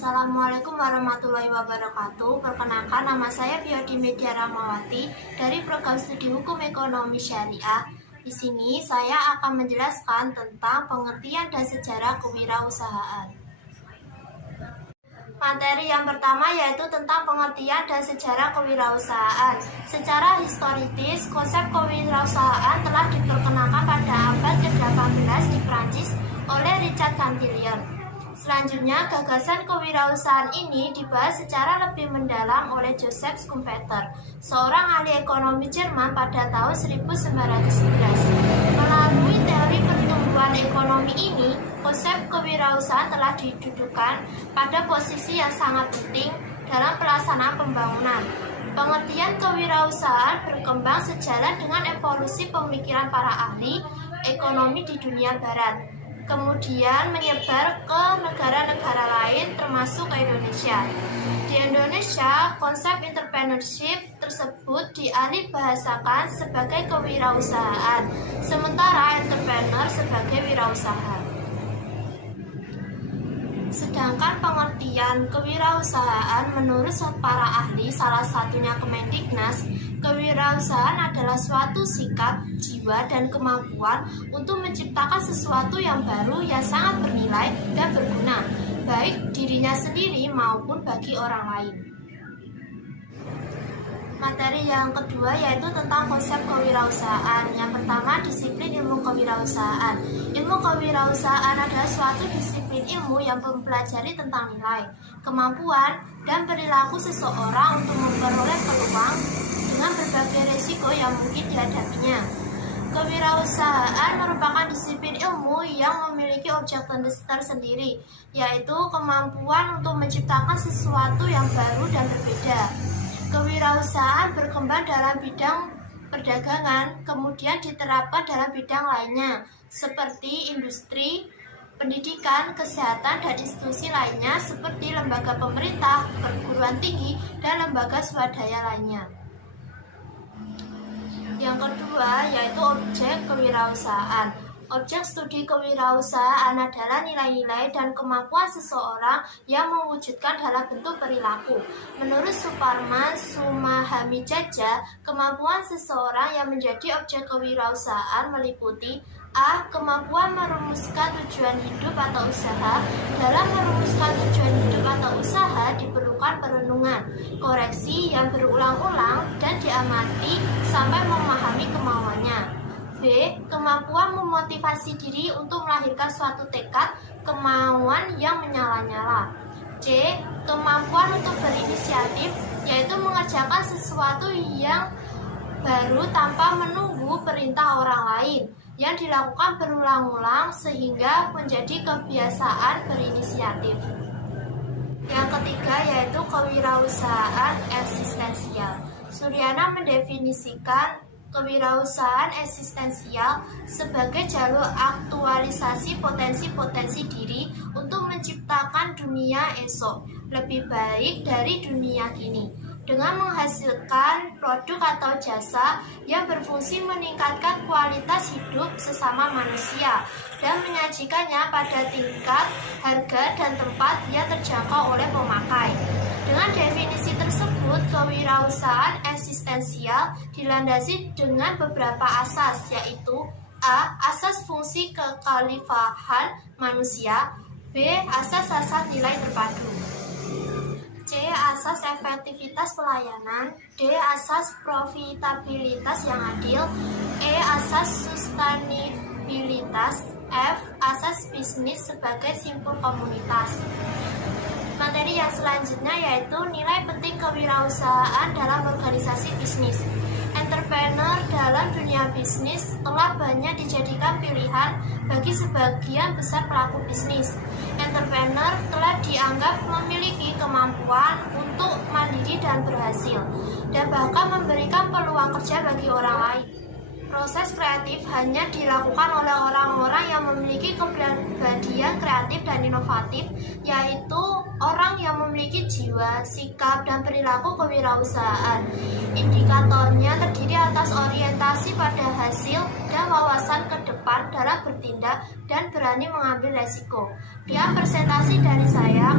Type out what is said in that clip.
Assalamualaikum warahmatullahi wabarakatuh. Perkenalkan, nama saya Fiodi Media Ramawati dari Program Studi Hukum Ekonomi Syariah. Di sini saya akan menjelaskan tentang pengertian dan sejarah kewirausahaan. Materi yang pertama yaitu tentang pengertian dan sejarah kewirausahaan. Secara historis, konsep kewirausahaan telah diperkenalkan pada abad ke-18 di Prancis oleh Richard Cantillon. Selanjutnya, gagasan kewirausahaan ini dibahas secara lebih mendalam oleh Joseph Schumpeter, seorang ahli ekonomi Jerman pada tahun 1911. Melalui teori pertumbuhan ekonomi ini, konsep kewirausahaan telah didudukan pada posisi yang sangat penting dalam pelaksanaan pembangunan. Pengertian kewirausahaan berkembang sejalan dengan evolusi pemikiran para ahli ekonomi di dunia barat, kemudian menyebar ke negara-negara lain termasuk ke Indonesia. Di Indonesia, konsep entrepreneurship tersebut dialih bahasakan sebagai kewirausahaan, sementara entrepreneur sebagai wirausaha. Sedangkan pengertian kewirausahaan menurut para ahli, salah satunya Kemendiknas, kewirausahaan adalah suatu sikap, jiwa, dan kemampuan untuk menciptakan sesuatu yang baru yang sangat bernilai dan berguna, baik dirinya sendiri maupun bagi orang lain. Materi yang kedua yaitu tentang konsep kewirausahaan. Yang pertama, disiplin ilmu kewirausahaan. Ilmu kewirausahaan adalah suatu disiplin ilmu yang mempelajari tentang nilai, kemampuan, dan perilaku seseorang untuk memperoleh peluang dengan berbagai risiko yang mungkin dihadapinya. Kewirausahaan merupakan disiplin ilmu yang memiliki objek tersendiri, yaitu kemampuan untuk menciptakan sesuatu yang baru dan berbeda. Kewirausahaan berkembang dalam bidang perdagangan, kemudian diterapkan dalam bidang lainnya, seperti industri, pendidikan, kesehatan, dan institusi lainnya seperti lembaga pemerintah, perguruan tinggi, dan lembaga swadaya lainnya. Yang kedua yaitu objek kewirausahaan. Objek studi kewirausahaan adalah nilai-nilai dan kemampuan seseorang yang mewujudkan dalam bentuk perilaku. Menurut Suparman Sumahamijaja, kemampuan seseorang yang menjadi objek kewirausahaan meliputi: A. Kemampuan merumuskan tujuan hidup atau usaha. Dalam merumuskan tujuan hidup atau usaha diperlukan perenungan, koreksi yang berulang-ulang, dan diamati sampai memahami kemauannya. B. Kemampuan memotivasi diri untuk melahirkan suatu tekad, kemauan yang menyala-nyala. C. Kemampuan untuk berinisiatif, yaitu mengerjakan sesuatu yang baru tanpa menunggu perintah orang lain, yang dilakukan berulang-ulang sehingga menjadi kebiasaan berinisiatif. Yang ketiga yaitu kewirausahaan eksistensial. Suryana mendefinisikan kewirausahaan eksistensial sebagai jalur aktualisasi potensi-potensi diri untuk menciptakan dunia esok lebih baik dari dunia kini, dengan menghasilkan produk atau jasa yang berfungsi meningkatkan kualitas hidup sesama manusia dan menyajikannya pada tingkat harga dan tempat yang terjangkau oleh pemakai. Dengan definisi tersebut, kewirausahaan eksistensial dilandasi dengan beberapa asas, yaitu A. Asas fungsi kekhalifahan manusia. B. Asas-asas nilai terpadu. C. Asas efektivitas pelayanan. D. Asas profitabilitas yang adil. E. Asas sustainabilitas. F. Asas bisnis sebagai simpul komunitas. Materi yang selanjutnya yaitu nilai penting kewirausahaan dalam organisasi bisnis. Entrepreneur dalam dunia bisnis telah banyak dijadikan pilihan bagi sebagian besar pelaku bisnis. Entrepreneur telah dianggap memiliki kemampuan untuk mandiri dan berhasil, dan bahkan memberikan peluang kerja bagi orang lain. Proses kreatif hanya dilakukan oleh orang-orang yang memiliki kepribadian kreatif dan inovatif, yaitu orang yang memiliki jiwa, sikap, dan perilaku kewirausahaan. Indikatornya terdiri atas orientasi pada hasil dan wawasan ke depan dalam bertindak dan berani mengambil resiko. Sekian presentasi dari saya.